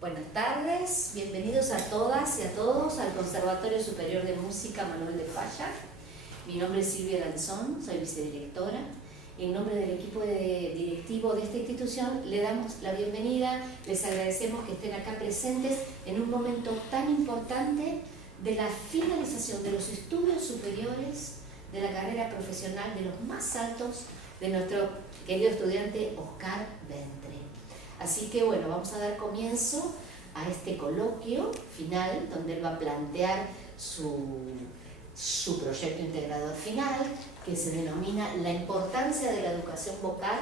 Buenas tardes, bienvenidos a todas y a todos al Conservatorio Superior de Música Manuel de Falla. Mi nombre es Silvia Lanzón, soy vicedirectora. En nombre del equipo directivo de esta institución le damos la bienvenida, les agradecemos que estén acá presentes en un momento tan importante de la finalización de los estudios superiores de la carrera profesional de los más altos de nuestro querido estudiante Oscar Ventre. Así que bueno, vamos a dar comienzo a este coloquio final donde él va a plantear su proyecto integrador final, que se denomina La importancia de la educación vocal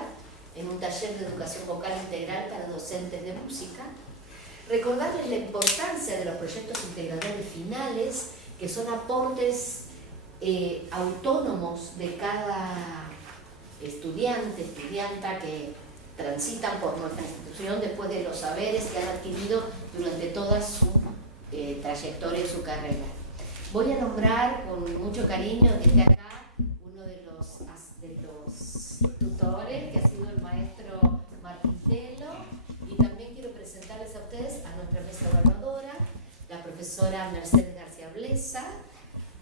en un taller de educación vocal integral para docentes de música. Recordarles la importancia de los proyectos integradores finales, que son aportes autónomos de cada estudiante, estudianta que transitan por nuestra institución después de los saberes que han adquirido durante toda su trayectoria y su carrera. Voy a nombrar con mucho cariño que esté acá uno de los tutores, que ha sido el maestro Martín Telo, y también quiero presentarles a ustedes a nuestra mesa evaluadora, la profesora Mercedes García Blesa,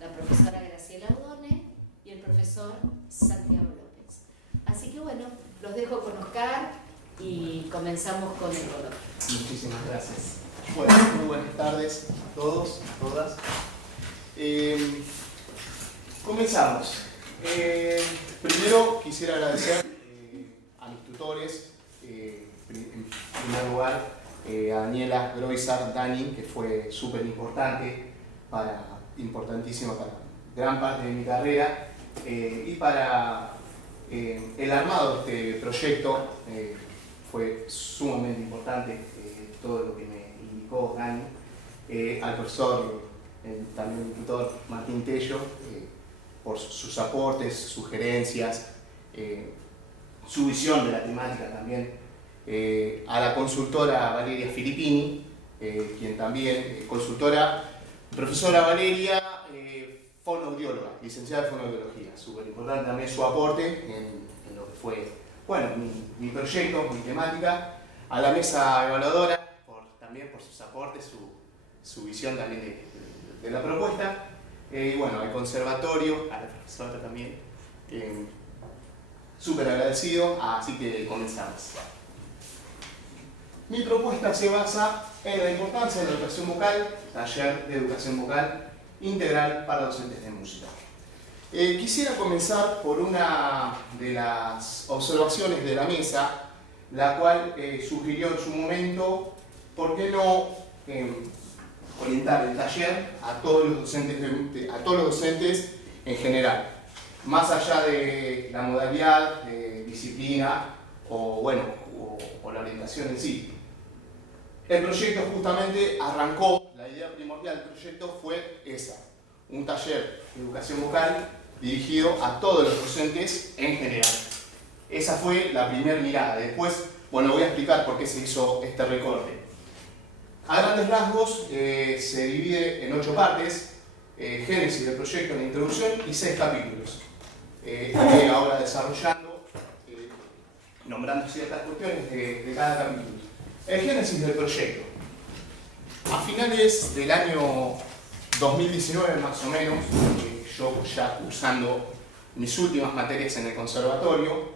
la profesora Graciela Odone y el profesor Santiago López. Así que bueno, los dejo con Oscar y comenzamos con el coloquio. Muchísimas gracias. Bueno, muy buenas tardes a todos, a todas. Comenzamos. Primero quisiera agradecer a mis tutores, en primer lugar a Daniela Groisar Dani, que fue súper importantísima para gran parte de mi carrera, y para el armado de este proyecto fue sumamente importante, todo lo que me indicó Dani, al profesor, también el tutor Martín Tello, por sus aportes, sugerencias, su visión de la temática también, a la consultora Valeria Filippini, quien también, profesora Valeria, fonoaudióloga, licenciada en fonoaudiología, súper importante también su aporte en lo que fue, bueno, mi proyecto, mi temática, a la mesa evaluadora, también por sus aportes, su visión también de la propuesta, y bueno, al conservatorio, a la profesora también, súper agradecido, así que comenzamos. Mi propuesta se basa en la importancia de la educación vocal, taller de educación vocal integral para docentes de música. Quisiera comenzar por una de las observaciones de la mesa, la cual sugirió en su momento, ¿por qué no orientar el taller a todos los docentes en general, más allá de la modalidad, disciplina o la orientación en sí? El proyecto justamente arrancó, la idea primordial del proyecto fue esa, un taller de educación vocal dirigido a todos los docentes en general. Esa fue la primera mirada. Después, bueno, voy a explicar por qué se hizo este recorte. A grandes rasgos se divide en 8 partes, génesis del proyecto, la introducción y 6 capítulos. Estoy ahora desarrollando, nombrando ciertas cuestiones de cada capítulo. El génesis del proyecto. A finales del año 2019 más o menos, yo ya cursando mis últimas materias en el conservatorio,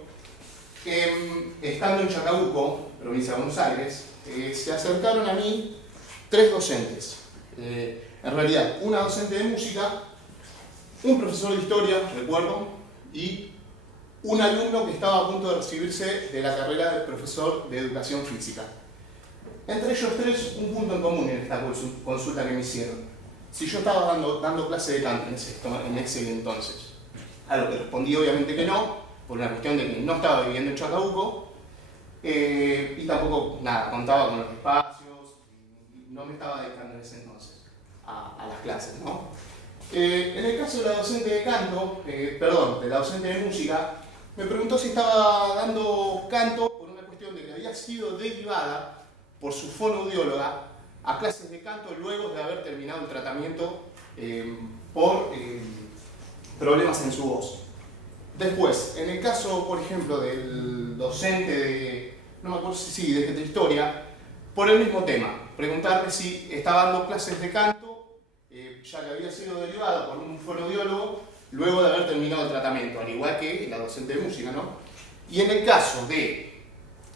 estando en Chacabuco, provincia de Buenos Aires, se acercaron a mí 3 docentes. En realidad, una docente de música, un profesor de historia, recuerdo, y un alumno que estaba a punto de recibirse de la carrera de profesor de educación física. Entre ellos 3, un punto en común en esta consulta que me hicieron. Si yo estaba dando clase de canto en ese entonces. A lo que respondí obviamente que no, por una cuestión de que no estaba viviendo en Chacabuco, y tampoco contaba con los espacios, y no me estaba dedicando en ese entonces a las clases, ¿no? En el caso de la docente de canto, de la docente de música, me preguntó si estaba dando canto por una cuestión de que había sido derivada por su fonoaudióloga a clases de canto luego de haber terminado el tratamiento por problemas en su voz. Después, en el caso, por ejemplo, del docente de, no me acuerdo si de historia, por el mismo tema. preguntarme si estaba dando clases de canto, ya que había sido derivado por un fonoaudiólogo, luego de haber terminado el tratamiento, al igual que la docente de música, ¿no? Y en el caso de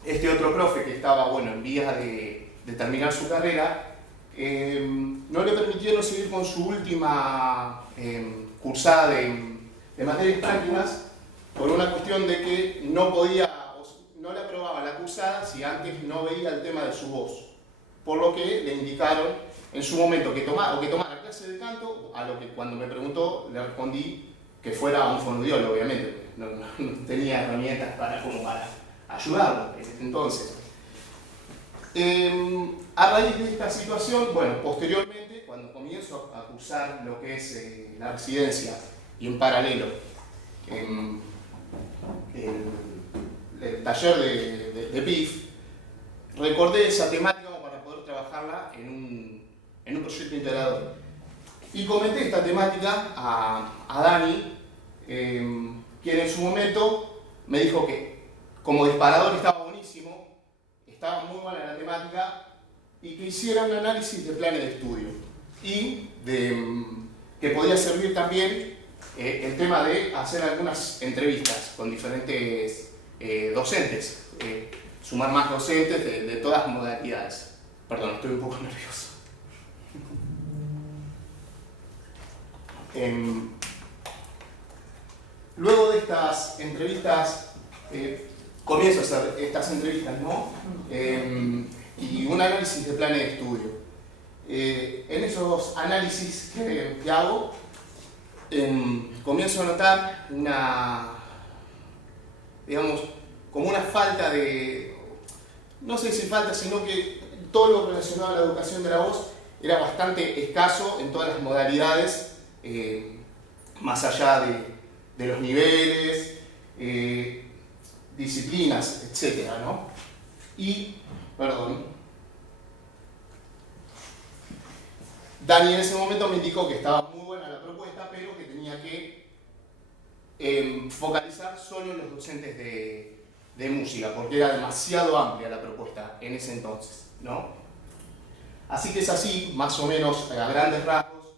este otro profe que estaba, bueno, en vías de terminar su carrera, no le permitieron seguir con su última cursada de materias prácticas por una cuestión de que no le aprobaba la cursada si antes no veía el tema de su voz. Por lo que le indicaron en su momento que tomara clase de canto, a lo que cuando me preguntó le respondí que fuera un fonoaudiólogo, obviamente, no tenía herramientas para ayudarlo en este entonces. A raíz de esta situación, bueno, posteriormente, cuando comienzo a cursar lo que es la residencia y en paralelo el taller de PIF, recordé esa temática como para poder trabajarla en un proyecto integrador. Y comenté esta temática a Dani, quien en su momento me dijo que como disparador estaba buenísimo, estaba muy buena la temática y que hiciera un análisis de planes de estudio y que podía servir también el tema de hacer algunas entrevistas con diferentes docentes, sumar más docentes de todas las modalidades. Perdón, estoy un poco nervioso. Luego de estas entrevistas, comienzo a hacer estas entrevistas, ¿no? Y un análisis de planes de estudio. En esos análisis que hago, comienzo a notar como una falta de, no sé si falta, sino que todo lo relacionado a la educación de la voz era bastante escaso en todas las modalidades, más allá de los niveles, disciplinas, etc., ¿no? Dani en ese momento me indicó que estaba muy buena la propuesta, pero que tenía que focalizar solo en los docentes de música, porque era demasiado amplia la propuesta en ese entonces, ¿no? Así que es así, más o menos, a grandes rasgos,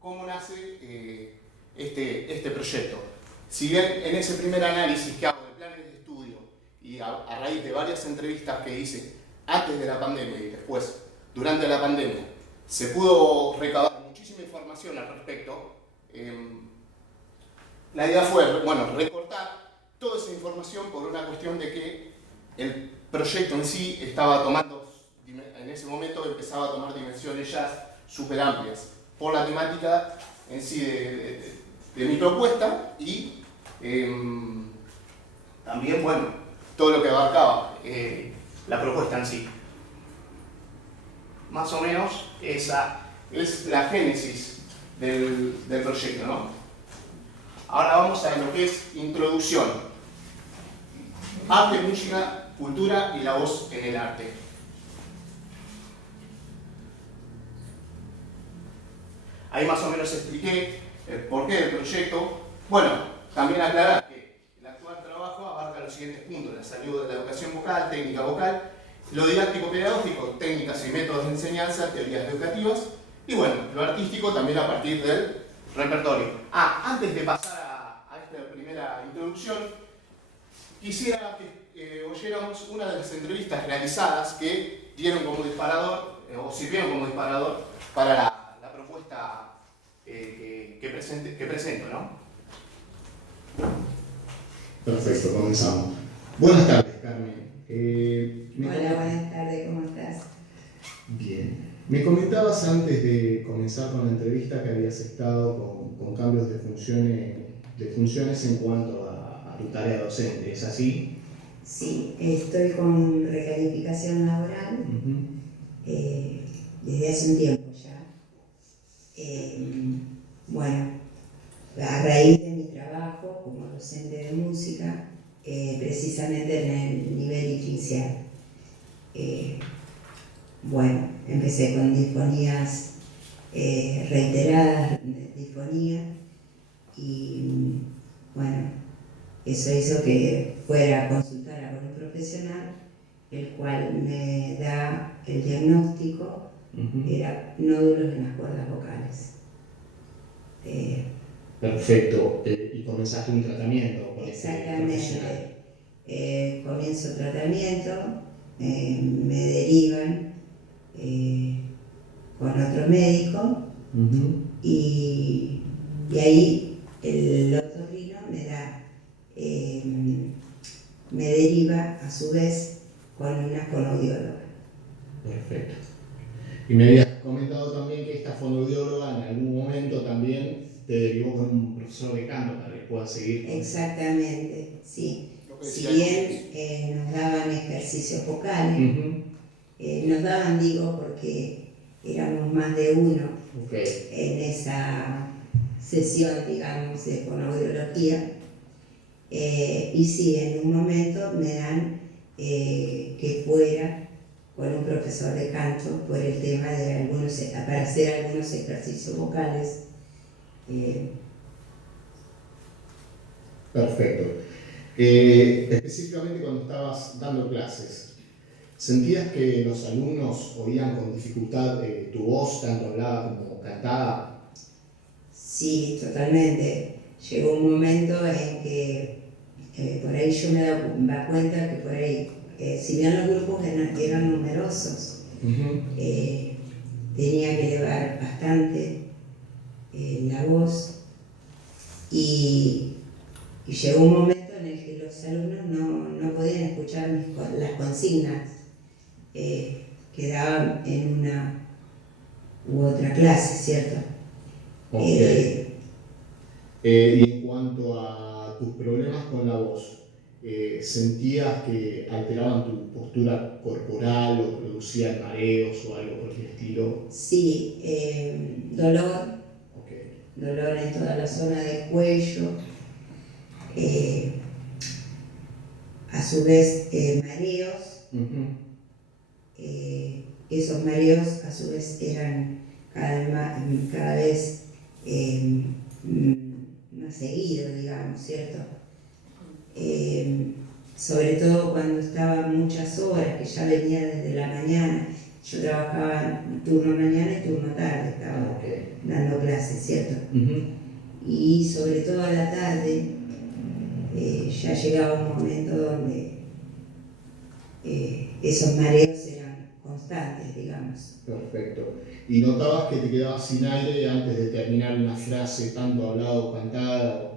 cómo nace este proyecto. Si bien en ese primer análisis que hago de planes de estudio y a raíz de varias entrevistas que hice antes de la pandemia y después, durante la pandemia, se pudo recabar muchísima información al respecto, la idea fue, bueno, recortar toda esa información por una cuestión de que el proyecto en sí estaba tomando, en ese momento empezaba a tomar dimensiones ya súper amplias, por la temática en sí de mi propuesta y también, bueno, todo lo que abarcaba la propuesta en sí. Más o menos esa es la génesis del proyecto, ¿no? Ahora vamos a lo que es introducción. Arte, música, cultura y la voz en el arte. Ahí más o menos expliqué el porqué del proyecto. Bueno, también aclarar que el actual trabajo abarca los siguientes puntos: la salud de la educación vocal, técnica vocal, lo didáctico-pedagógico, técnicas y métodos de enseñanza, teorías educativas, y bueno, lo artístico también a partir del repertorio. Antes de pasar a esta primera introducción, quisiera que oyéramos una de las entrevistas realizadas que dieron como disparador, o sirvieron como disparador para la propuesta que presento, ¿no? Perfecto, comenzamos. Buenas tardes, Carmen. Hola, buenas tardes, ¿cómo estás? Bien. Me comentabas antes de comenzar con la entrevista que habías estado con cambios de funciones en cuanto a tu tarea docente, ¿es así? Sí, estoy con recalificación laboral desde hace un tiempo ya. Bueno, a raíz de mi trabajo como docente de música, precisamente en el nivel inicial. Bueno, empecé con disfonías reiteradas de disfonía y bueno, eso hizo que fuera a consultar a un profesional, el cual me da el diagnóstico era nódulos en las cuerdas vocales. Perfecto. Y comenzaste un tratamiento con este profesional. Exactamente. Comienzo tratamiento, me derivan con otro médico y ahí el otorrino me deriva a su vez con una fonoaudióloga. Perfecto. Y me habías comentado también que esta fonoaudióloga en algún momento también te derivó con un profesor de canto para que puedas seguir. Exactamente, sí. Si bien nos daban ejercicios vocales, nos daban, digo, porque éramos más de uno en esa sesión, digamos, de fonoaudiología, y sí, en un momento me dan que fuera con un profesor de canto por el tema de para hacer algunos ejercicios vocales. Perfecto. Específicamente cuando estabas dando clases, ¿sentías que los alumnos oían con dificultad tu voz, tanto hablada como cantada? Sí, totalmente. Llegó un momento en que por ahí yo me daba cuenta que por ahí, si bien los grupos eran numerosos, tenía que elevar bastante la voz y llegó un momento en el que los alumnos no podían escuchar las consignas que daban en una u otra clase, ¿cierto? Y en cuanto a tus problemas con la voz, ¿sentías que alteraban tu postura corporal o producían mareos o algo por el estilo? Sí, dolor en toda la zona del cuello, a su vez mareos. Esos mareos a su vez eran cada vez más seguidos, digamos, ¿cierto? Sobre todo cuando estaba muchas horas, que ya venía desde la mañana. Yo trabajaba turno mañana y turno tarde, estaba dando clases, ¿cierto? Y sobre todo a la tarde ya llegaba un momento donde esos mareos eran constantes, digamos. Perfecto. ¿Y notabas que te quedabas sin aire antes de terminar una frase, tanto hablada o cantada?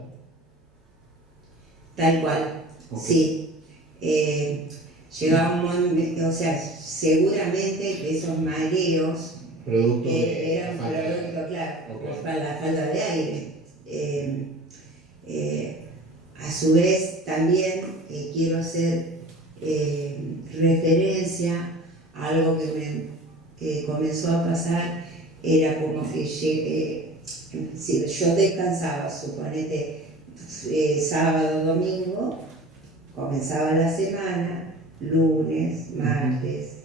Tal cual, sí. Llegaba un momento, o sea, seguramente que esos mareos eran producto, claro, por la falta de aire. A su vez, también quiero hacer referencia a algo que comenzó a pasar, era como que si yo descansaba, suponete, sábado, domingo, comenzaba la semana, lunes, martes,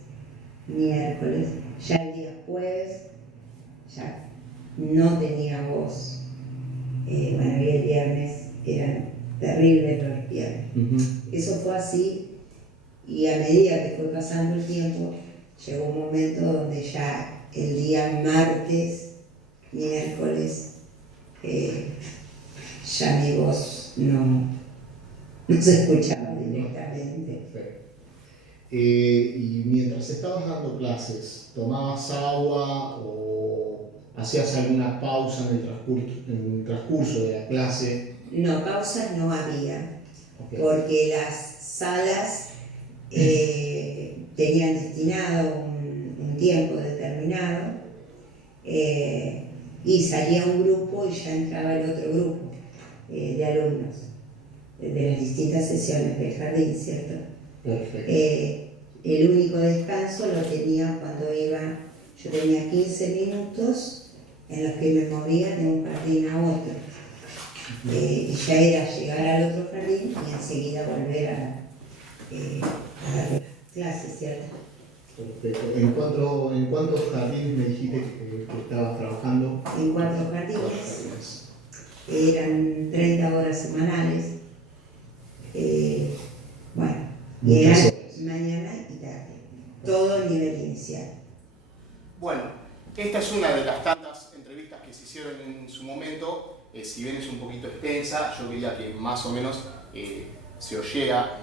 miércoles, ya el día jueves ya no tenía voz. Y el viernes eran terribles los viernes. Eso fue así, y a medida que fue pasando el tiempo, llegó un momento donde ya el día martes, miércoles, ya mi voz no se escuchaba directamente. Perfecto. Y mientras estabas dando clases, ¿tomabas agua o hacías alguna pausa en el transcurso de la clase? No, pausas no había, porque las salas tenían destinado un tiempo determinado, y salía un grupo y ya entraba el otro grupo de alumnos de las distintas sesiones del jardín, ¿cierto? Perfecto. El único descanso lo tenía cuando yo tenía 15 minutos en los que me movía de un jardín a otro. Y ya era llegar al otro jardín y enseguida volver a dar clases, ¿cierto? Perfecto. ¿En cuántos jardines me dijiste que estabas trabajando? En 4 jardines. Eran 30 horas semanales. Eran mañana y tarde. todo a nivel inicial. Bueno, esta es una de las tantas entrevistas que se hicieron en su momento. Si bien es un poquito extensa, yo diría que más o menos se oyera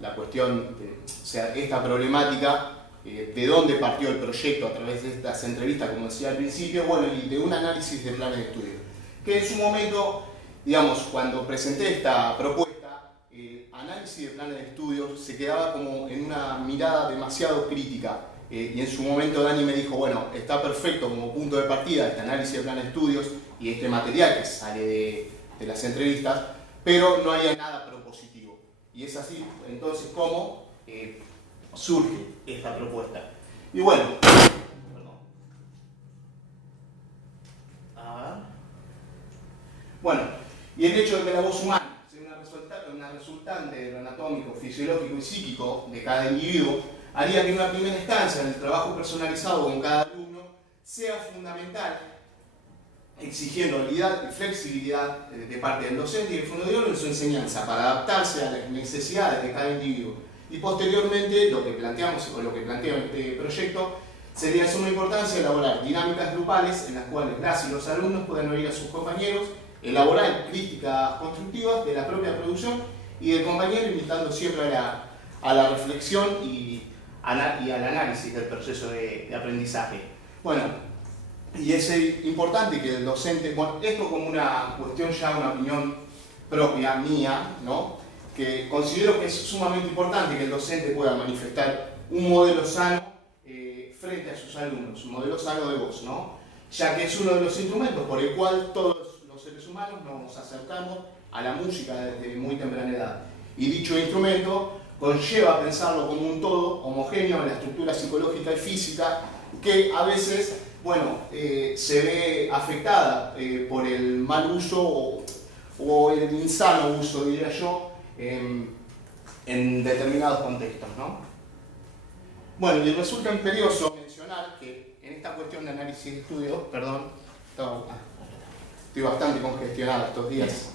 la cuestión, o sea, esta problemática, de dónde partió el proyecto a través de estas entrevistas, como decía al principio, bueno, y de un análisis de planes de estudio. Que en su momento, digamos, cuando presenté esta propuesta, el análisis de planes de estudio se quedaba como en una mirada demasiado crítica. Y en su momento Dani me dijo, bueno, está perfecto como punto de partida este análisis de planes de estudios y este material que sale de las entrevistas, pero no había nada propositivo. Y es así, entonces, ¿cómo surge esta propuesta? Y bueno, y el hecho de que la voz humana sea una resultante de lo anatómico, fisiológico y psíquico de cada individuo, haría que en una primera instancia, en el trabajo personalizado con cada alumno, sea fundamental, exigiendo habilidad y flexibilidad de parte del docente y del fonodiólogo en su enseñanza para adaptarse a las necesidades de cada individuo. Y posteriormente, lo que planteamos o lo que plantea este proyecto sería de suma importancia elaborar dinámicas grupales en las cuales las y los alumnos puedan oír a sus compañeros, elaborar críticas constructivas de la propia producción y del compañero, invitando siempre a la reflexión y al análisis del proceso de aprendizaje. Bueno, y es importante que el docente, bueno, esto como una cuestión ya, una opinión propia, mía, ¿no? Que considero que es sumamente importante que el docente pueda manifestar un modelo sano frente a sus alumnos, un modelo sano de voz, ¿no? Ya que es uno de los instrumentos por el cual todos los seres humanos nos acercamos a la música desde muy temprana edad. Y dicho instrumento conlleva pensarlo como un todo homogéneo en la estructura psicológica y física que a veces, bueno, se ve afectada por el mal uso o el insano uso, diría yo, en determinados contextos, ¿no? Bueno, y resulta imperioso mencionar que en esta cuestión de análisis de estudios, perdón, estoy bastante congestionado estos días,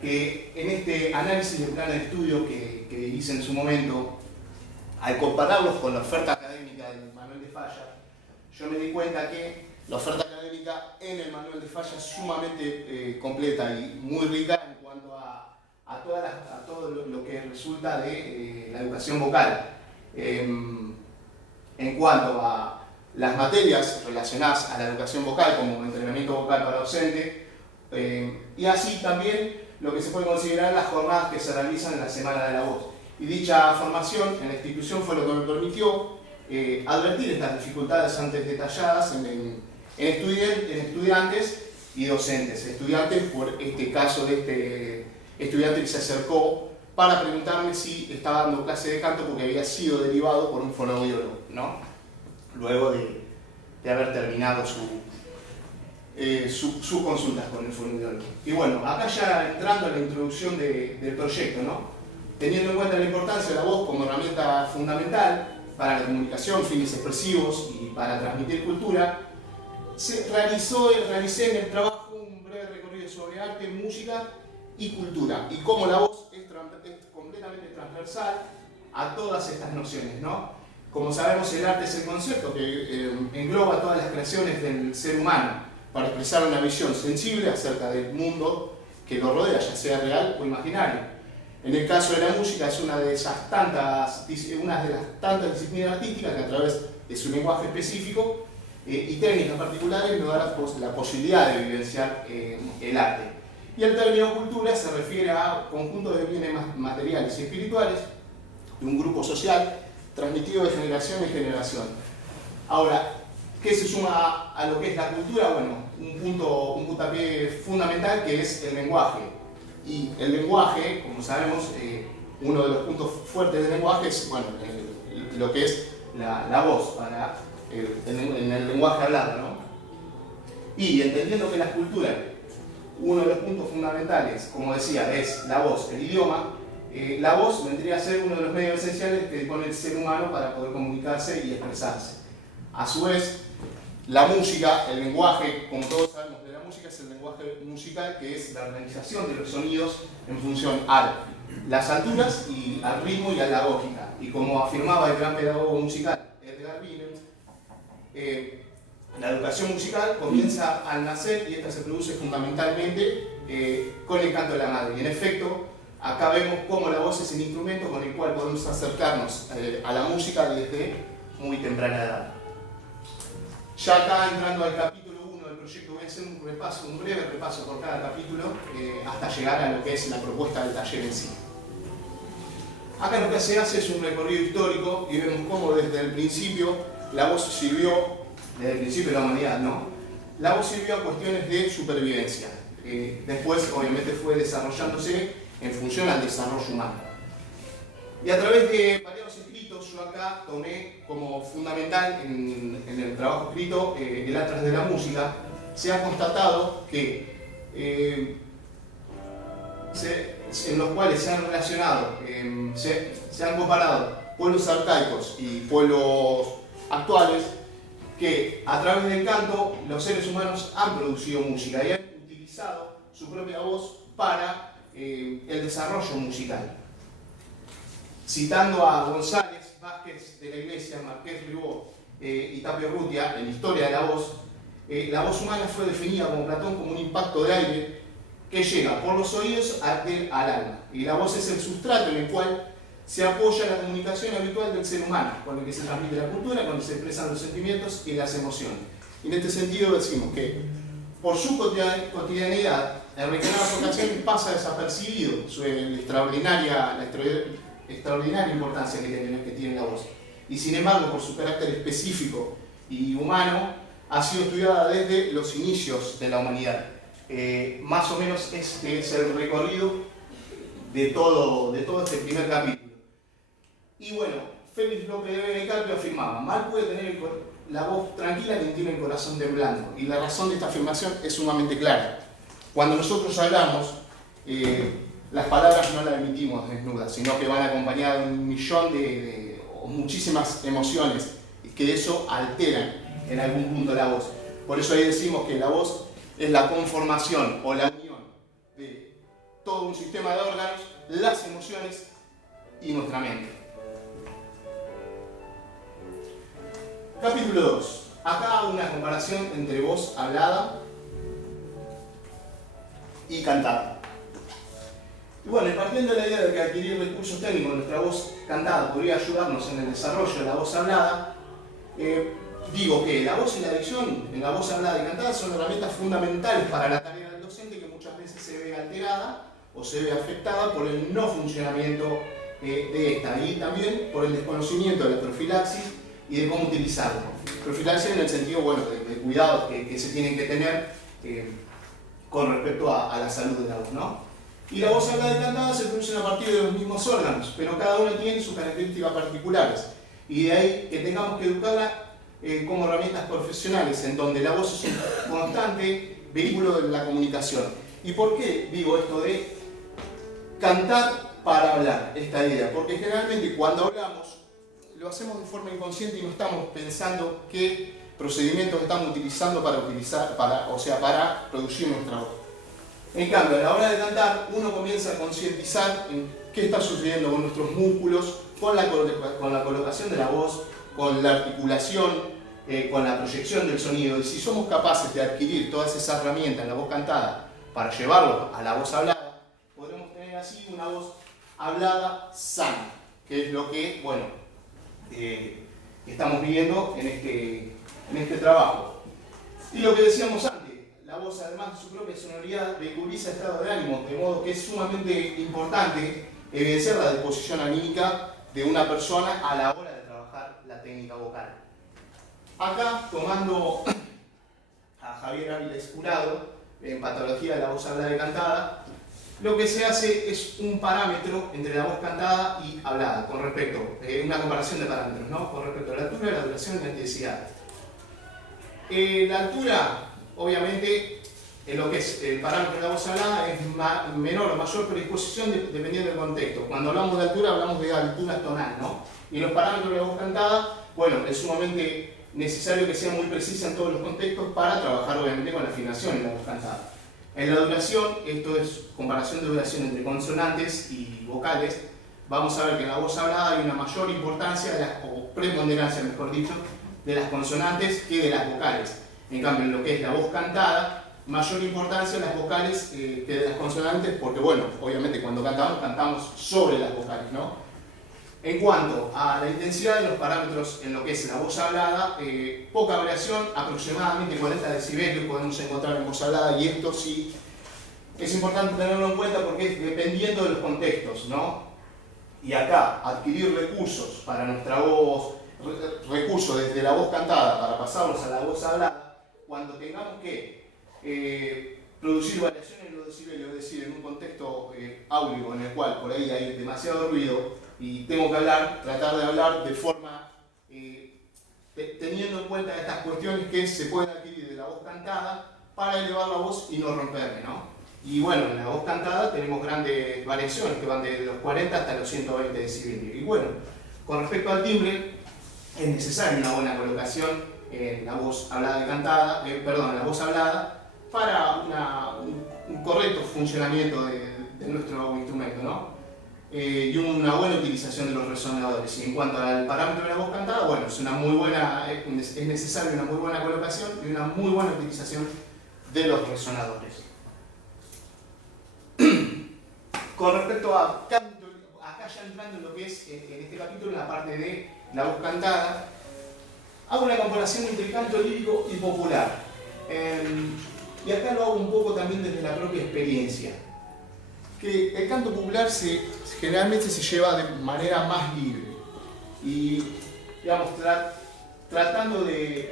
que en este análisis de planes de estudio que hice en su momento, al compararlos con la oferta académica del Manuel de Falla, yo me di cuenta que la oferta académica en el Manuel de Falla es sumamente completa y muy rica en cuanto a todo lo que resulta de la educación vocal. En cuanto a las materias relacionadas a la educación vocal, como entrenamiento vocal para docente, y así también lo que se puede considerar las jornadas que se realizan en la Semana de la Voz. Y dicha formación en la institución fue lo que me permitió advertir estas dificultades antes detalladas en estudiantes y docentes. Estudiantes por este caso de este estudiante que se acercó para preguntarme si estaba dando clase de canto porque había sido derivado por un fonoaudiólogo, ¿no? Luego de haber terminado sus consultas con el fonoaudiólogo. Y bueno, acá ya entrando a la introducción del proyecto, ¿no? Teniendo en cuenta la importancia de la voz como herramienta fundamental para la comunicación, fines expresivos y para transmitir cultura, realicé en el trabajo un breve recorrido sobre arte, música y cultura, y cómo la voz es completamente transversal a todas estas nociones, ¿no? Como sabemos, el arte es el concepto que engloba todas las creaciones del ser humano para expresar una visión sensible acerca del mundo que lo rodea, ya sea real o imaginario. En el caso de la música es una de las tantas disciplinas artísticas que a través de su lenguaje específico y técnicas particulares nos da la posibilidad de vivenciar el arte. Y el término cultura se refiere a conjunto de bienes materiales y espirituales de un grupo social transmitido de generación en generación. Ahora, ¿qué se suma a lo que es la cultura? Bueno, un puntapié fundamental que es el lenguaje. Y el lenguaje, como sabemos, uno de los puntos fuertes del lenguaje es, bueno, lo que es la voz en el lenguaje hablado, ¿no? Y entendiendo que la cultura, uno de los puntos fundamentales, como decía, es la voz, el idioma, la voz vendría a ser uno de los medios esenciales que dispone el ser humano para poder comunicarse y expresarse. A su vez, la música, el lenguaje, como todos sabemos de la música, es el lenguaje musical, que es la organización de los sonidos en función al las alturas y al ritmo y a la lógica. Y como afirmaba el gran pedagogo musical Edgar Wiener, la educación musical comienza al nacer y esta se produce fundamentalmente con el canto de la madre. Y en efecto, acá vemos cómo la voz es el instrumento con el cual podemos acercarnos a la música desde muy temprana edad. Ya acá entrando al capítulo 1 del proyecto voy a hacer un breve repaso por cada capítulo hasta llegar a lo que es la propuesta del taller en sí. Acá lo que se hace es un recorrido histórico y vemos cómo desde el principio la voz sirvió, desde el principio de la humanidad, ¿no? La voz sirvió a cuestiones de supervivencia. Después, obviamente, fue desarrollándose en función al desarrollo humano. Y a través de varios escritos, yo acá tomé como fundamental en el trabajo escrito el Atlas de la Música. Se ha constatado que en los cuales se han relacionado, se han comparado pueblos arcaicos y pueblos actuales, que a través del canto los seres humanos han producido música y han utilizado su propia voz para el desarrollo musical. Citando a González, Vázquez de la Iglesia, Marqués Ribó y Tapio Urrutia en la Historia de la voz humana fue definida como Platón como un impacto de aire que llega por los oídos al alma. Y la voz es el sustrato en el cual se apoya la comunicación habitual del ser humano, con el que se transmite la cultura, cuando se expresan los sentimientos y las emociones. Y en este sentido decimos que por su cotidianidad, en reiteradas ocasiones pasa desapercibido la extraordinaria importancia que tiene la voz. Y sin embargo, por su carácter específico y humano, ha sido estudiada desde los inicios de la humanidad. Más o menos este es el recorrido de todo este primer capítulo. Y bueno, Félix López de Vega y Carpio afirmaba: mal puede tener la voz tranquila quien tiene el corazón temblando. Y la razón de esta afirmación es sumamente clara. Cuando nosotros hablamos, las palabras no las emitimos desnudas, sino que van acompañadas de un millón o muchísimas emociones que eso alteran en algún punto la voz. Por eso ahí decimos que la voz es la conformación o la unión de todo un sistema de órganos, las emociones y nuestra mente. Capítulo 2. Acá una comparación entre voz hablada y cantada. Y bueno, partiendo de la idea de que adquirir recursos técnicos de nuestra voz cantada podría ayudarnos en el desarrollo de la voz hablada, digo que la voz y la dicción en la voz hablada y cantada son herramientas fundamentales para la tarea del docente, que muchas veces se ve alterada o se ve afectada por el no funcionamiento de esta, y también por el desconocimiento de la profilaxis y de cómo utilizarlo. Profilaxis en el sentido, bueno, de cuidados que se tienen que tener con respecto a la salud de la voz, ¿no? Y la voz hablada y cantada se producen a partir de los mismos órganos, pero cada uno tiene sus características particulares. Y de ahí que tengamos que educarla como herramientas profesionales, en donde la voz es un constante vehículo de la comunicación. ¿Y por qué digo esto de cantar para hablar? Esta idea, porque generalmente cuando hablamos lo hacemos de forma inconsciente y no estamos pensando qué procedimientos estamos utilizando para producir nuestra voz. En cambio, a la hora de cantar, uno comienza a concientizar en qué está sucediendo con nuestros músculos, con la colocación de la voz, con la articulación, con la proyección del sonido. Y si somos capaces de adquirir todas esas herramientas en la voz cantada para llevarlo a la voz hablada, podremos tener así una voz hablada sana, que es lo que, bueno, estamos viviendo en este trabajo. Y lo que decíamos antes, la voz, además de su propia sonoridad, vehiculiza estado de ánimo, de modo que es sumamente importante evidenciar la disposición anímica de una persona a la hora de trabajar la técnica vocal. Acá, tomando a Javier Ávila Escurado, en Patología de la voz hablada y cantada, lo que se hace es un parámetro entre la voz cantada y hablada, con respecto, una comparación de parámetros, ¿no? Con respecto a la altura, la duración y la intensidad. La altura, obviamente, en lo que es el parámetro de la voz hablada, es menor o mayor predisposición dependiendo del contexto. Cuando hablamos de altura, hablamos de altura tonal, ¿no? Y los parámetros de la voz cantada, bueno, es sumamente necesario que sea muy precisa en todos los contextos para trabajar, obviamente, con la afinación en la voz cantada. En la duración, esto es comparación de duración entre consonantes y vocales, vamos a ver que en la voz hablada hay una mayor importancia, o preponderancia mejor dicho, de las consonantes que de las vocales. En cambio, en lo que es la voz cantada, mayor importancia de las vocales que de las consonantes, porque bueno, obviamente cuando cantamos, cantamos sobre las vocales, ¿no? En cuanto a la intensidad de los parámetros en lo que es la voz hablada, poca variación, aproximadamente 40 decibelios podemos encontrar en voz hablada, y esto sí es importante tenerlo en cuenta porque es dependiendo de los contextos, ¿no? Y acá, adquirir recursos para nuestra voz, recursos desde la voz cantada para pasarlos a la voz hablada, cuando tengamos que producir variaciones en los decibelios, es decir, en un contexto áulico en el cual por ahí hay demasiado ruido y tengo que hablar, tratar de hablar de forma teniendo en cuenta estas cuestiones que se pueden adquirir de la voz cantada para elevar la voz y no romperme, ¿no? Y bueno, en la voz cantada tenemos grandes variaciones que van de los 40 hasta los 120 decibelios. Y bueno, con respecto al timbre, es necesaria una buena colocación en la voz hablada y cantada, en la voz hablada, para un correcto funcionamiento de nuestro instrumento, ¿no? Y una buena utilización de los resonadores. Y en cuanto al parámetro de la voz cantada, bueno, es necesaria una muy buena colocación y una muy buena utilización de los resonadores. Con respecto a canto, acá ya entrando en lo que es, en este capítulo, en la parte de la voz cantada, hago una comparación entre canto lírico y popular. Y acá lo hago un poco también desde la propia experiencia. Que el canto popular generalmente se lleva de manera más libre. Y, digamos, tratando de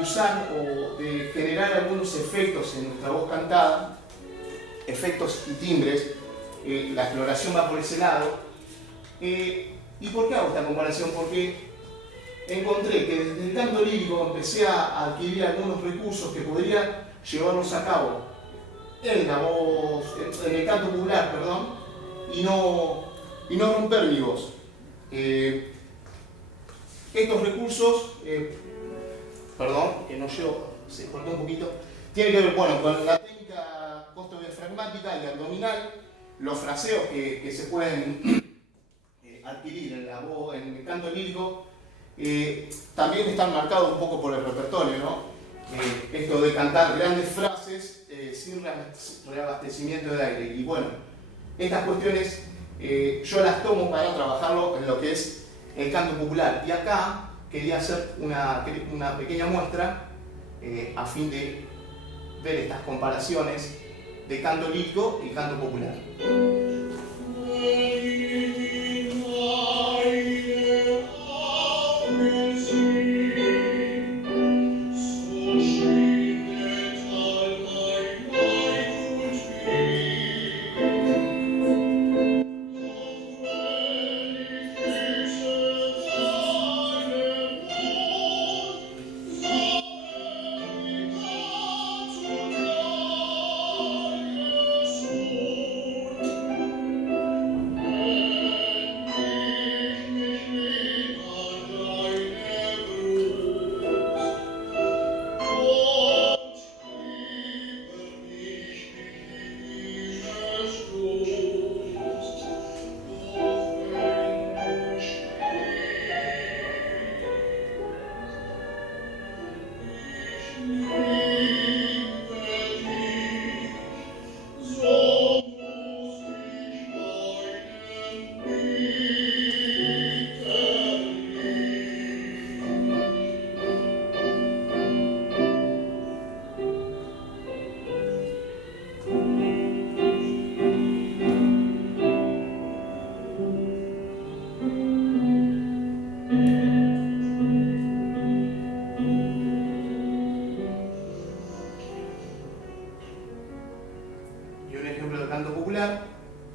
usar o de generar algunos efectos en nuestra voz cantada, efectos y timbres, la exploración va por ese lado. ¿Y por qué hago esta comparación? Porque encontré que desde el canto lírico empecé a adquirir algunos recursos que podría llevarlos a cabo en el canto popular, perdón, y no romper mi voz. Estos recursos, perdón, que no llevo, se cortó un poquito, tienen que ver, bueno, con la técnica costodiafragmática y abdominal, los fraseos que se pueden adquirir en el canto lírico, también están marcados un poco por el repertorio, ¿no? Esto de cantar grandes frases sin reabastecimiento de aire. Y bueno, estas cuestiones yo las tomo para trabajarlo en lo que es el canto popular. Y acá quería hacer una pequeña muestra a fin de ver estas comparaciones de canto lírico y canto popular.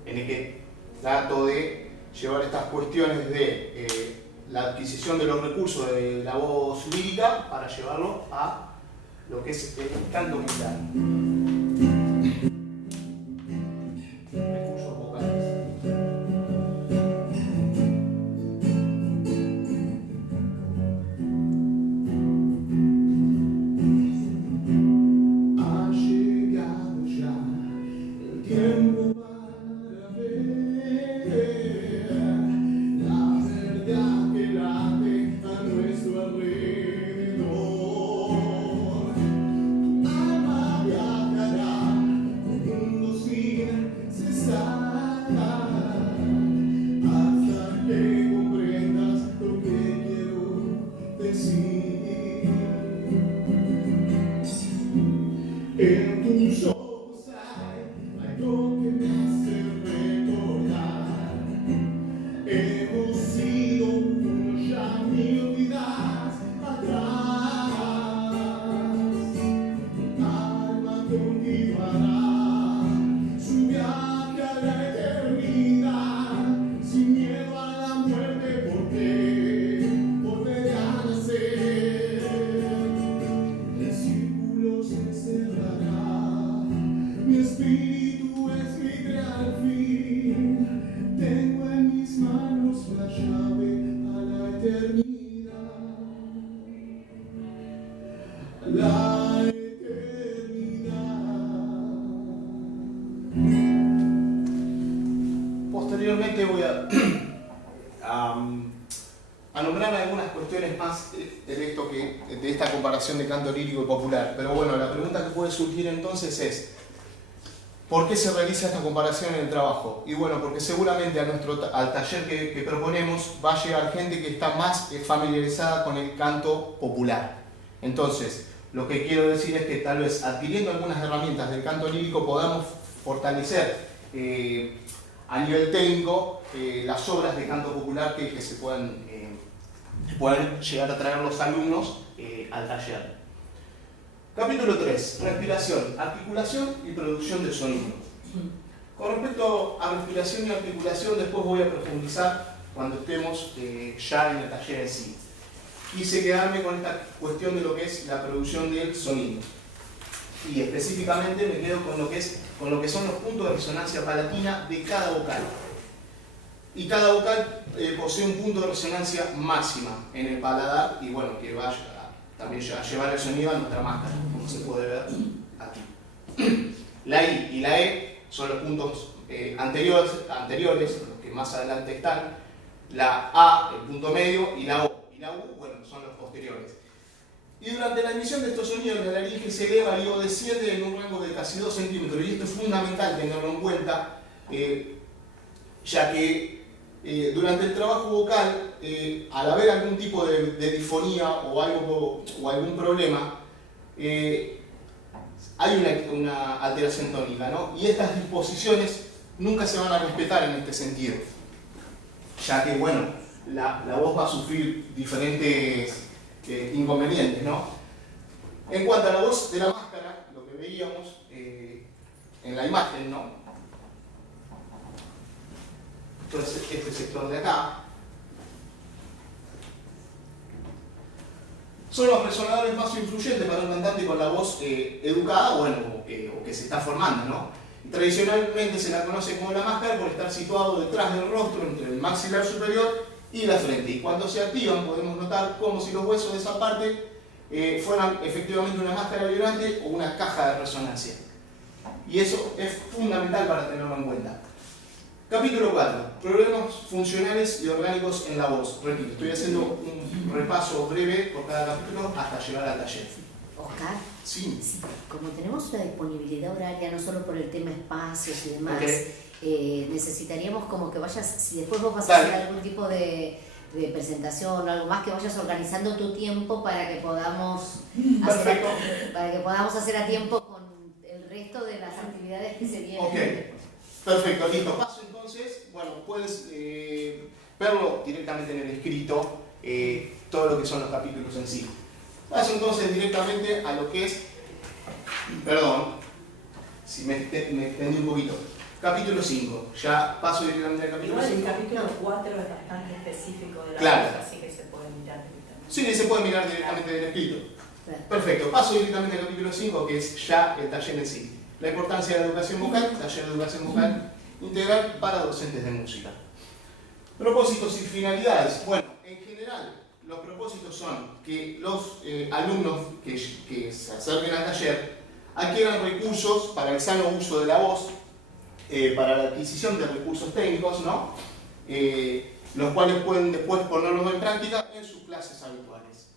En el que trato de llevar estas cuestiones de la adquisición de los recursos de la voz lírica para llevarlo a lo que es el canto popular. Recursos vocales. Ha llegado En tus ojos hay algo que me hace recordar. Hemos sido unos ya 1000 vidas atrás. Alma continuará su viaje a la eternidad, sin miedo a la muerte, porque volveré a nacer. El círculo se cerrará, mi espíritu escribe al fin. Tengo en mis manos la llave a la eternidad. La eternidad. Posteriormente voy a nombrar algunas cuestiones más de esta comparación de canto lírico y popular. Pero bueno, la pregunta que puede surgir entonces es: ¿por qué se realiza esta comparación en el trabajo? Y bueno, porque seguramente al taller que proponemos va a llegar gente que está más familiarizada con el canto popular. Entonces, lo que quiero decir es que tal vez adquiriendo algunas herramientas del canto lírico podamos fortalecer a nivel técnico las obras de canto popular que se puedan llegar a traer los alumnos al taller. Capítulo 3. Respiración, articulación y producción de sonido. Con respecto a respiración y articulación, después voy a profundizar cuando estemos ya en el taller en sí. Quise quedarme con esta cuestión de lo que es la producción del sonido. Y específicamente me quedo con lo que son los puntos de resonancia palatina de cada vocal. Y cada vocal posee un punto de resonancia máxima en el paladar y bueno, que va también a llevar el sonido a nuestra máscara, como se puede ver aquí. La I y la E son los puntos anteriores, los que más adelante están. La A, el punto medio, y la O y la U, bueno, son los posteriores. Y durante la emisión de estos sonidos, la laringe se eleva y o desciende en un rango de casi 2 centímetros. Y esto es fundamental tenerlo en cuenta, ya que durante el trabajo vocal, al haber algún tipo de disfonía o algún problema, hay una alteración tónica, ¿no? Y estas disposiciones nunca se van a respetar en este sentido, ya que, bueno, la voz va a sufrir diferentes inconvenientes, ¿no? En cuanto a la voz de la máscara, lo que veíamos en la imagen, ¿no? Entonces, este sector de acá son los resonadores más influyentes para un cantante con la voz educada, bueno, o que se está formando, ¿no? Tradicionalmente se la conoce como la máscara por estar situado detrás del rostro, entre el maxilar superior y la frente. Y cuando se activan podemos notar como si los huesos de esa parte fueran efectivamente una máscara vibrante o una caja de resonancia. Y eso es fundamental para tenerlo en cuenta. Capítulo 4. Problemas funcionales y orgánicos en la voz. Repito, estoy haciendo un repaso breve por cada capítulo hasta llegar al taller. Oscar, Sí. como tenemos una disponibilidad horaria, no solo por el tema espacios y demás, necesitaríamos como que vayas, si después vos vas a hacer algún tipo de presentación o algo más, que vayas organizando tu tiempo para que podamos hacer a tiempo con el resto de las actividades que se vienen. Ok, perfecto, listo. Paso entonces, bueno, puedes verlo directamente en el escrito, todo lo que son los capítulos en sí. Paso entonces directamente a lo que es, perdón, si me extendí un poquito. Capítulo 5, ya paso directamente al capítulo 5. El capítulo 4 es bastante específico de la Claro. voz, así que se puede mirar directamente. Sí, se puede mirar directamente del escrito. Perfecto, paso directamente al capítulo 5, que es ya el taller en sí. La importancia de la educación vocal, taller de educación vocal integral para docentes de música. Propósitos y finalidades. Bueno, en general, los propósitos son que los alumnos que se acerquen al taller adquieran recursos para el sano uso de la voz, para la adquisición de recursos técnicos, ¿no? Los cuales pueden después ponerlos en práctica en sus clases habituales,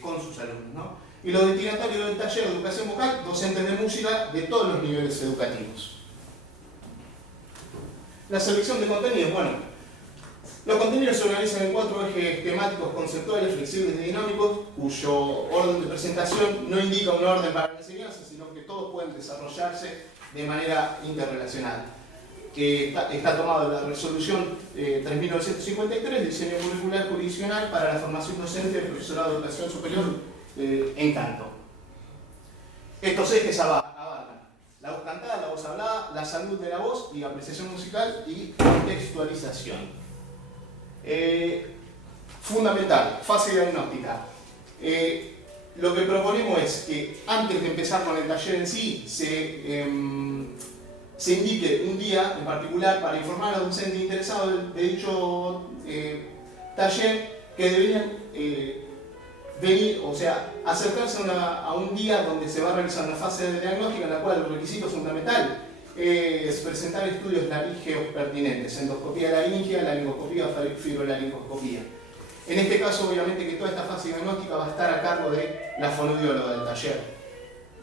con sus alumnos, ¿no? Y los destinatarios del taller de educación vocal, docentes de música de todos los niveles educativos. La selección de contenidos, bueno, Los contenidos se organizan en 4 ejes temáticos conceptuales, flexibles y dinámicos, cuyo orden de presentación no indica un orden para la enseñanza, sino que todos pueden desarrollarse de manera interrelacional. Está tomado de la resolución 3953, diseño curricular jurisdiccional para la formación docente del profesorado de educación superior en canto. Estos ejes abarcan la voz cantada, la voz hablada, la salud de la voz y apreciación musical y contextualización. Fundamental, fase diagnóstica. Lo que proponemos es que antes de empezar con el taller en sí, se indique un día en particular para informar al docente interesado de dicho taller que deberían venir, o sea, acercarse a un día donde se va a realizar una fase de diagnóstica en la cual el requisito fundamental es presentar estudios laringeos pertinentes, endoscopía laringea, laringoscopía, fibrolaringoscopía. En este caso, obviamente, que toda esta fase diagnóstica va a estar a cargo de la fonoaudióloga del taller.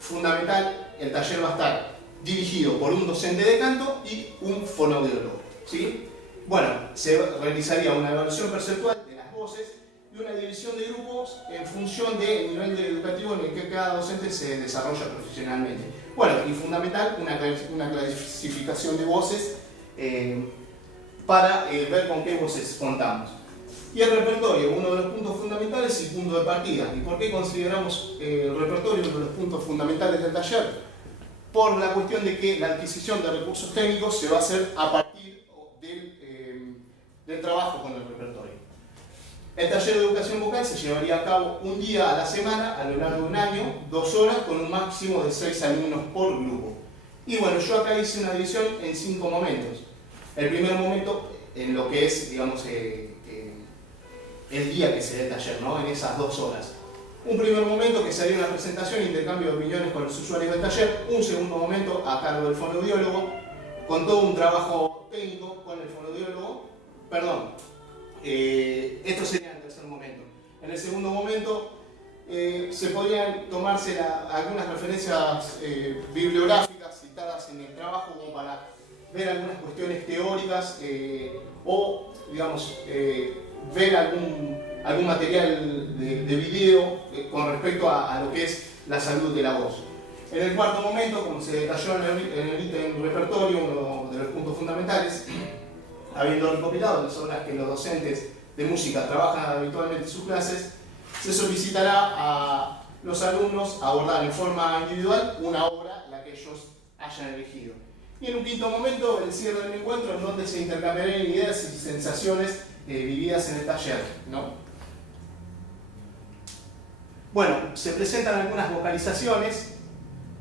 Fundamental, el taller va a estar dirigido por un docente de canto y un fonoaudiólogo, ¿sí? Bueno, se realizaría una evaluación perceptual de las voces y una división de grupos en función del nivel educativo en el que cada docente se desarrolla profesionalmente. Bueno, y fundamental, una clasificación de voces para ver con qué voces contamos. Y el repertorio, uno de los puntos fundamentales y punto de partida. ¿Y por qué consideramos el repertorio uno de los puntos fundamentales del taller? Por la cuestión de que la adquisición de recursos técnicos se va a hacer a partir del trabajo con el repertorio. El taller de educación vocal se llevaría a cabo un día a la semana, a lo largo de un año, 2 horas, con un máximo de 6 alumnos por grupo. Y bueno, yo acá hice una división en 5 momentos. El primer momento, en lo que es, digamos, el día que se dé el taller, ¿no? En esas 2 horas. Un primer momento que sería una presentación e intercambio de opiniones con los usuarios del taller. Un segundo momento a cargo del fonoaudiólogo, con todo un trabajo técnico con el fonoaudiólogo. Perdón, esto sería el tercer momento. En el segundo momento se podrían tomarse algunas referencias bibliográficas citadas en el trabajo como para ver algunas cuestiones teóricas o, digamos, ver algún material de video con respecto a lo que es la salud de la voz. En el cuarto momento, como se detalló en el ítem repertorio, uno de los puntos fundamentales, habiendo recopilado las obras que los docentes de música trabajan habitualmente en sus clases, se solicitará a los alumnos abordar en forma individual una obra, la que ellos hayan elegido. Y en un quinto momento, el cierre del encuentro, en donde se intercambiarán ideas y sensaciones vividas en el taller, ¿no? Bueno, se presentan algunas vocalizaciones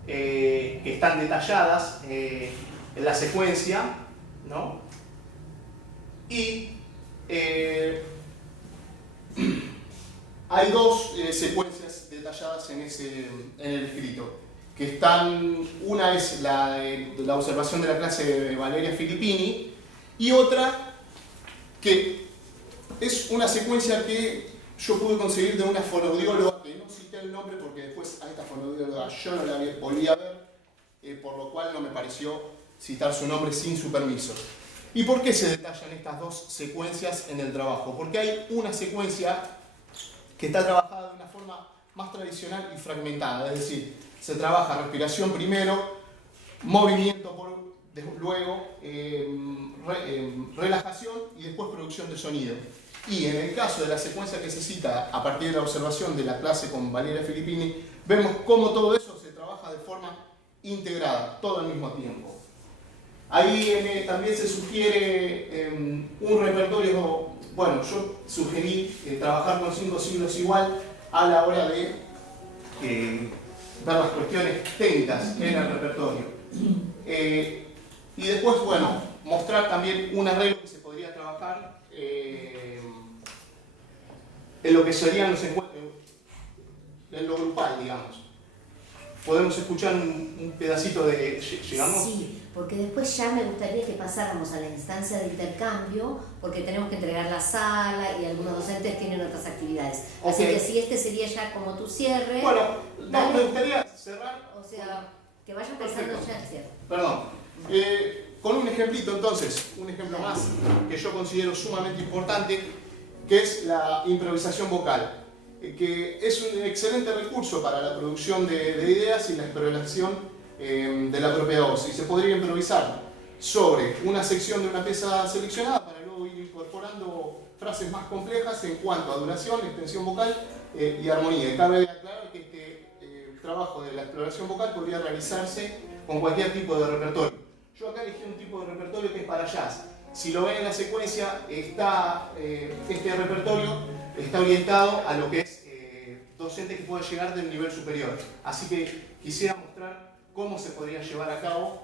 que están detalladas en la secuencia, ¿no? Y hay 2 secuencias detalladas en el escrito, que están, una es la observación de la clase de Valeria Filippini y otra que es una secuencia que yo pude conseguir de una fonoaudióloga, que no cité el nombre porque después a esta fonoaudióloga yo no la volví a ver, por lo cual no me pareció citar su nombre sin su permiso. ¿Y por qué se detallan estas 2 secuencias en el trabajo? Porque hay una secuencia que está trabajada de una forma más tradicional y fragmentada, es decir, se trabaja respiración primero, movimiento luego, relajación y después producción de sonido. Y en el caso de la secuencia que se cita a partir de la observación de la clase con Valeria Filippini, vemos cómo todo eso se trabaja de forma integrada, todo al mismo tiempo. Ahí también se sugiere un repertorio, bueno, yo sugerí trabajar con 5 siglos igual a la hora de ver las cuestiones técnicas en el repertorio. Y después, bueno, mostrar también un arreglo que se podría trabajar en lo que serían los encuentros, en lo grupal, digamos. ¿Podemos escuchar un pedacito de... ¿Llegamos? Sí, porque después ya me gustaría que pasáramos a la instancia de intercambio, porque tenemos que entregar la sala y algunos docentes tienen otras actividades. Así Okay. que si este sería ya como tu cierre... Bueno, dale. me gustaría cerrar... O sea, Que vayan pensando Perfecto. ya, ¿cierto? Perdón. Con un ejemplito entonces, un ejemplo más que yo considero sumamente importante, que es la improvisación vocal, que es un excelente recurso para la producción de ideas y la exploración de la propia voz. Y se podría improvisar sobre una sección de una pieza seleccionada para luego ir incorporando frases más complejas en cuanto a duración, extensión vocal y armonía. Y cabe aclarar que este trabajo de la exploración vocal podría realizarse con cualquier tipo de repertorio. Yo acá elegí un tipo de repertorio que es para jazz. Si lo ven en la secuencia, este repertorio está orientado a lo que es docente que puede llegar del nivel superior. Así que quisiera mostrar cómo se podría llevar a cabo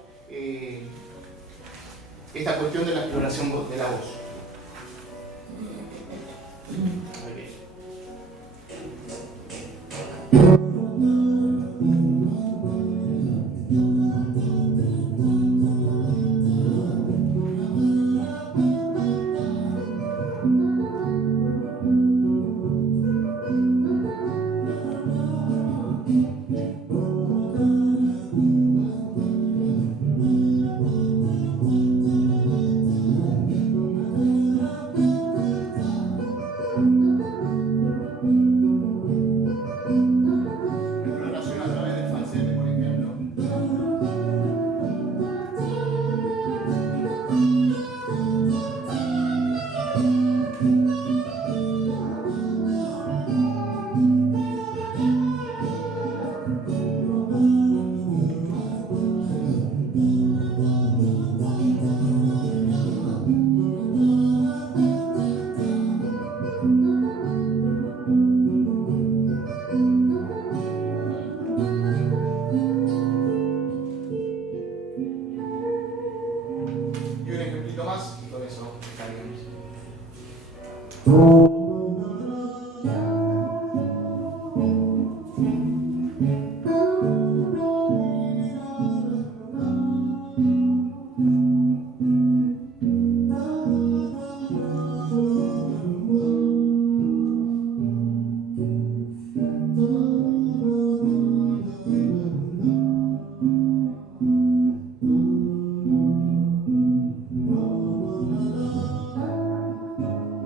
esta cuestión de la exploración de la voz. Exploración a través del falsete, por ejemplo. Y un ejemplito más, y con eso estaríamos.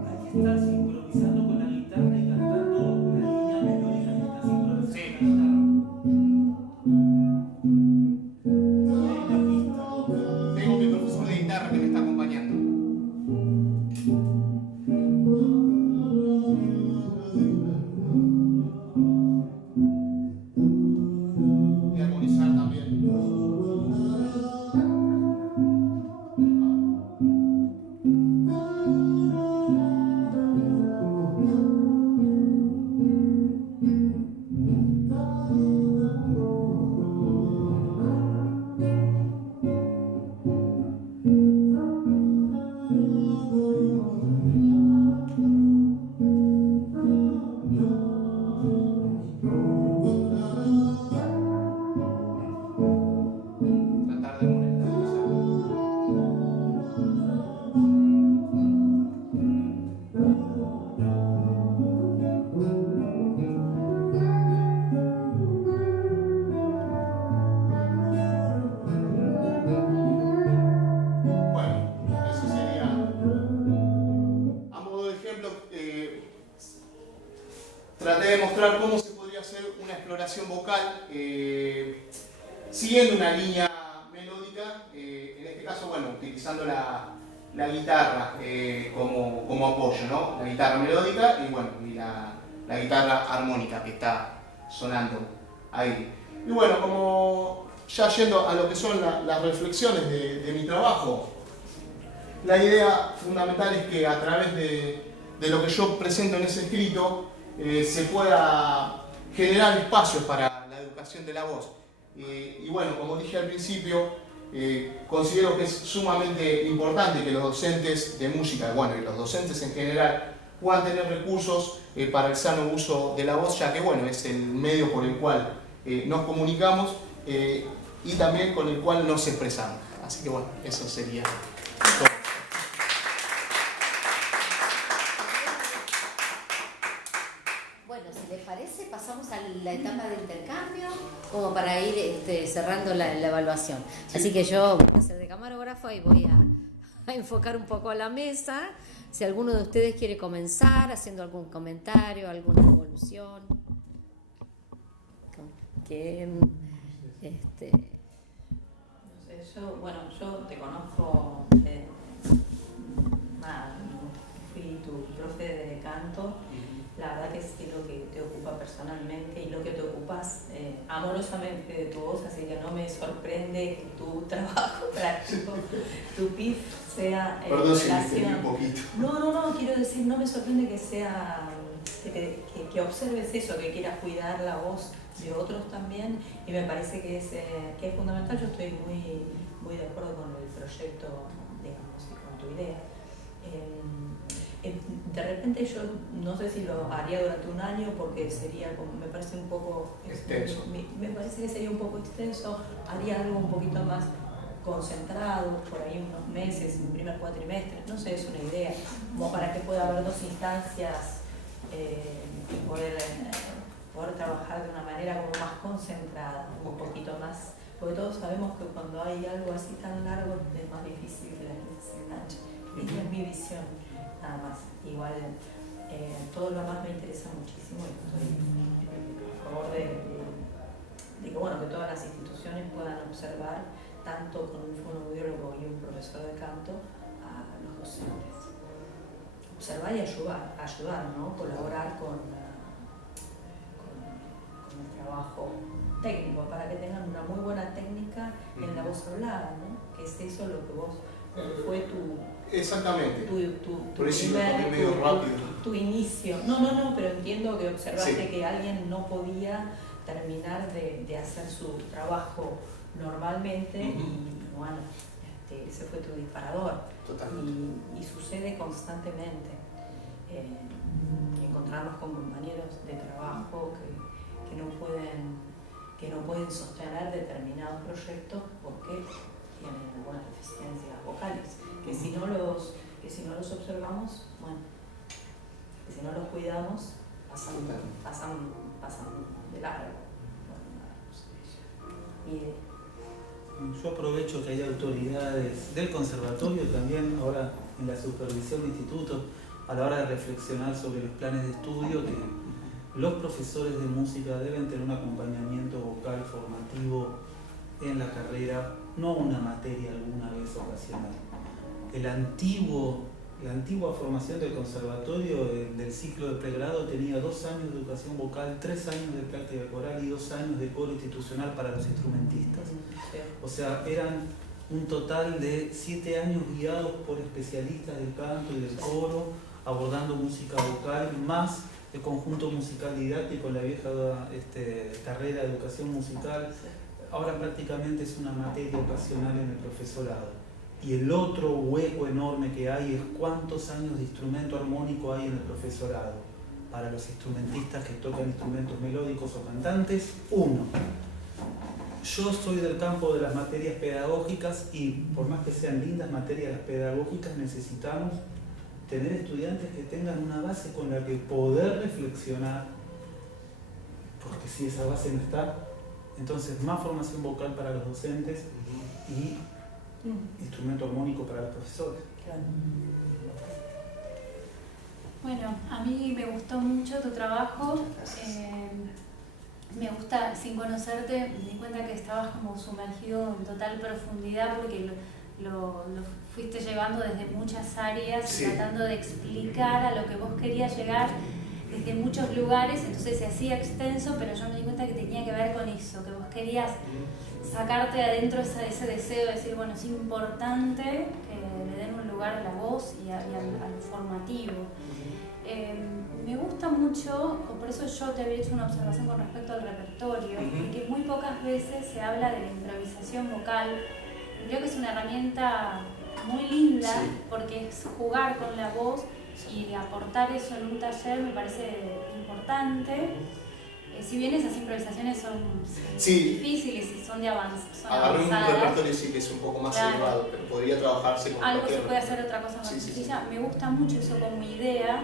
Hay que estar sincronizando con la guitarra y cantando una línea melódica que está sincronizada Sí. con la guitarra. Hay una pista. Tengo mi profesor de guitarra que me está acompañando. Y armonizar también. Tratar de armonizar. Bueno, eso sería, a modo de ejemplo, traté de mostrar cómo se podría hacer una exploración vocal siguiendo una línea melódica, en este caso, bueno, utilizando la guitarra como apoyo, ¿no? La guitarra melódica y, bueno, y la guitarra armónica que está sonando ahí. Y bueno, como ya yendo a lo que son las reflexiones de mi trabajo, la idea fundamental es que a través de lo que yo presento en ese escrito se pueda generar espacios para la educación de la voz. Y bueno, como dije al principio, considero que es sumamente importante que los docentes de música, bueno, y los docentes en general, puedan tener recursos para el sano uso de la voz, ya que bueno, es el medio por el cual nos comunicamos y también con el cual nos expresamos. Así que bueno, eso sería todo. Bueno, si les parece, pasamos a la etapa de intercambio. como para ir cerrando la evaluación. Así que yo voy a hacer de camarógrafa y voy a enfocar un poco a la mesa. Si alguno de ustedes quiere comenzar haciendo algún comentario, alguna evolución. ¿Quién? No sé, yo te conozco, fui tu profe de canto. La verdad que sí, lo que te ocupa personalmente y lo que te ocupas amorosamente de tu voz, así que no me sorprende que tu trabajo práctico, tu PIF sea Perdón si me extendí un poquito. No, quiero decir, no me sorprende que sea que observes eso, que quieras cuidar la voz de otros también, y me parece que es fundamental. Yo estoy muy de acuerdo con el proyecto, digamos, y con tu idea. De repente yo no sé si lo haría durante un año porque sería, me parece un poco extenso. Me parece que sería un poco extenso. Haría algo un poquito más concentrado, por ahí unos meses, un primer cuatrimestre, no sé, es una idea, como para que pueda haber dos instancias y poder trabajar de una manera como más concentrada, un poquito más, porque todos sabemos que cuando hay algo así tan largo es más difícil que la gente se enganche. Esta es mi visión, nada más. Igual todo lo demás me interesa muchísimo y estoy a favor de que todas las instituciones puedan observar, tanto con un fonoaudiólogo y un profesor de canto, a los docentes. Observar y ayudar, ¿no? Colaborar con el trabajo técnico, para que tengan una muy buena técnica en la voz hablada, ¿no? Que es eso lo que vos fue tu... Exactamente. Tu por eso primer, medio rápido. tu inicio. No, pero entiendo que observaste Sí. que alguien no podía terminar de hacer su trabajo normalmente y bueno, ese fue tu disparador. Totalmente. Y sucede constantemente. Encontrarnos con compañeros de trabajo que no pueden sostener determinados proyectos porque tienen algunas deficiencias vocales, que si no los observamos, bueno, que si no los cuidamos, pasan de largo. Yo aprovecho que hay autoridades del conservatorio también ahora en la supervisión de institutos a la hora de reflexionar sobre los planes de estudio, que los profesores de música deben tener un acompañamiento vocal formativo en la carrera, no una materia alguna vez ocasional. La antigua formación del conservatorio del ciclo de pregrado tenía 2 años de educación vocal, 3 años de práctica coral y 2 años de coro institucional para los instrumentistas. O sea, eran un total de 7 años guiados por especialistas del canto y del coro, abordando música vocal, más el conjunto musical didáctico, la vieja carrera de educación musical. Ahora prácticamente es una materia ocasional en el profesorado. Y el otro hueco enorme que hay es cuántos años de instrumento armónico hay en el profesorado. Para los instrumentistas que tocan instrumentos melódicos o cantantes, 1. Yo soy del campo de las materias pedagógicas y por más que sean lindas materias pedagógicas, necesitamos tener estudiantes que tengan una base con la que poder reflexionar, porque si esa base no está, entonces más formación vocal para los docentes y instrumento armónico para los profesores. Claro. Bueno, a mí me gustó mucho tu trabajo. Me gusta, sin conocerte, me di cuenta que estabas como sumergido en total profundidad porque lo fuiste llevando desde muchas áreas, sí, tratando de explicar a lo que vos querías llegar desde muchos lugares, entonces se hacía extenso, pero yo me di cuenta que tenía que ver con eso, que vos querías sacarte adentro ese deseo de decir, bueno, es importante que le den un lugar a la voz y al formativo. Me gusta mucho, por eso yo te había hecho una observación con respecto al repertorio, que muy pocas veces se habla de la improvisación vocal. Creo que es una herramienta muy linda, sí, porque es jugar con la voz y aportar eso en un taller me parece importante. Si bien esas improvisaciones son difíciles y son avanzadas. Agarré un repertorio sí que es un poco más elevado, pero podría trabajarse con algo cualquier... se puede hacer otra cosa más sencilla. Me gusta mucho eso como idea,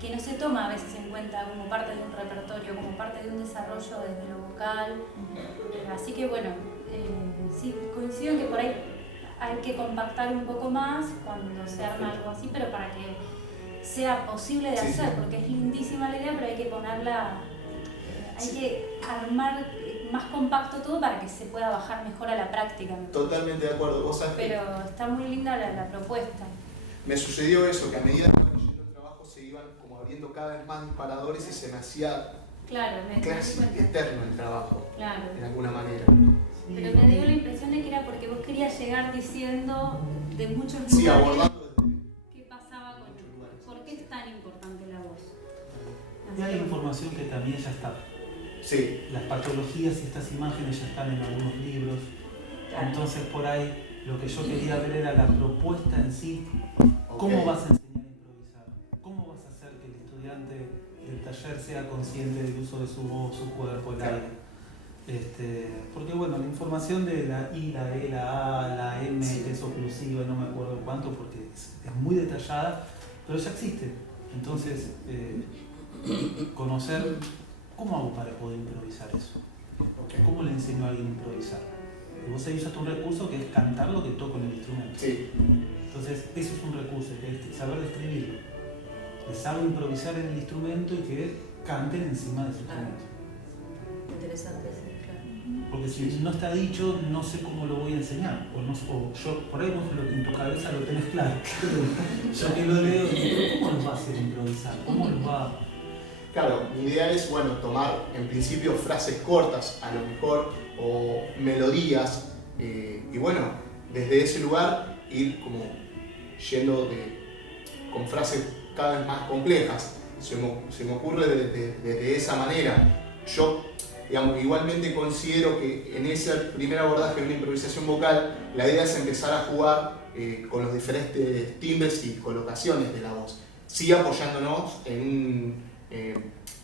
que no se toma a veces en cuenta como parte de un repertorio, como parte de un desarrollo desde lo vocal. Así que bueno, sí, coincido en que por ahí hay que compactar un poco más cuando se arma algo así, pero para que sea posible de hacer, porque es lindísima la idea, pero hay que ponerla, hay que armar más compacto todo para que se pueda bajar mejor a la práctica. Totalmente de acuerdo. ¿Vos sabés? Pero está muy linda la propuesta. Me sucedió eso, que a medida que iba leyendo el trabajo se iban como abriendo cada vez más disparadores y se me hacía casi eterno el trabajo, de alguna manera. Pero me dio la impresión de que era porque vos querías llegar diciendo de muchos lugares. Sí, abordando qué pasaba con por qué es tan importante la voz. Y hay información que también ya está. Sí. Las patologías y estas imágenes ya están en algunos libros. Entonces por ahí lo que yo quería ver era la propuesta en sí. ¿Cómo vas a enseñar a improvisar? ¿Cómo vas a hacer que el estudiante del taller sea consciente del uso de su voz, su cuerpo, el aire? Porque bueno, la información de la I, la E, la A, la M, que es oclusiva, no me acuerdo cuánto, porque es muy detallada, pero ya existe. Entonces, conocer cómo hago para poder improvisar eso. ¿Cómo le enseño a alguien a improvisar? Y vos ahí usaste un recurso que es cantar lo que toco en el instrumento. Sí. Entonces, eso es un recurso, que es saber describirlo. Que sabe improvisar en el instrumento y que canten encima de ese instrumento. Interesante, sí, claro. Porque si no está dicho, no sé cómo lo voy a enseñar. O yo, por ahí vos en tu cabeza lo tenés claro. Yo que lo leo, ¿cómo los va a hacer improvisar? ¿Cómo los va a...? Claro, mi idea es, bueno, tomar en principio frases cortas a lo mejor o melodías y bueno, desde ese lugar ir como yendo con frases cada vez más complejas. Se me ocurre desde esa manera. Yo, digamos, igualmente considero que en ese primer abordaje de una improvisación vocal, la idea es empezar a jugar con los diferentes timbres y colocaciones de la voz, sí apoyándonos en un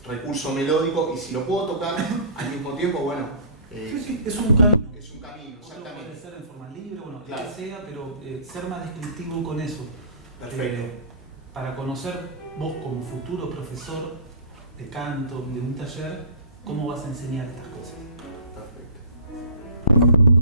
recurso melódico, y si lo puedo tocar al mismo tiempo, bueno, sí, es un camino. Es un camino, exactamente. Puede ser en forma libre, bueno, claro, que sea, pero ser más descriptivo con eso. Perfecto. Para conocer vos como futuro profesor de canto, de un taller, cómo vas a enseñar estas cosas. Perfecto.